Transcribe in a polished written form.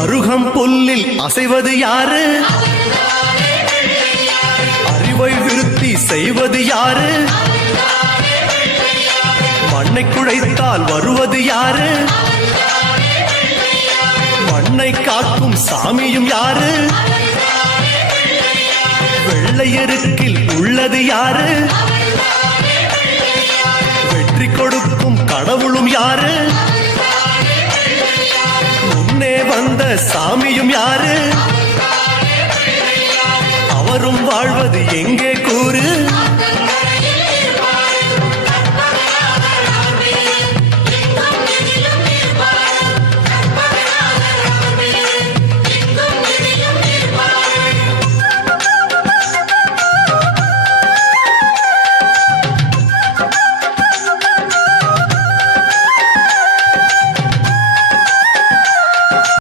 அருகம் புல்லில் அசைவது யாரு? அறிவை விருத்தி செய்வது யாரு? மண்ணை குழைத்தால் வருவது யாரு? மண்ணை காக்கும் சாமியும் யாரு? வெள்ளையருக்கில் உள்ளது யாரு? வெற்றி கொடுக்கும் கடவுளும் யாரு? முன்னே வந்த சாமியும் யாரு? அவரும் வாழ்வது எங்கே?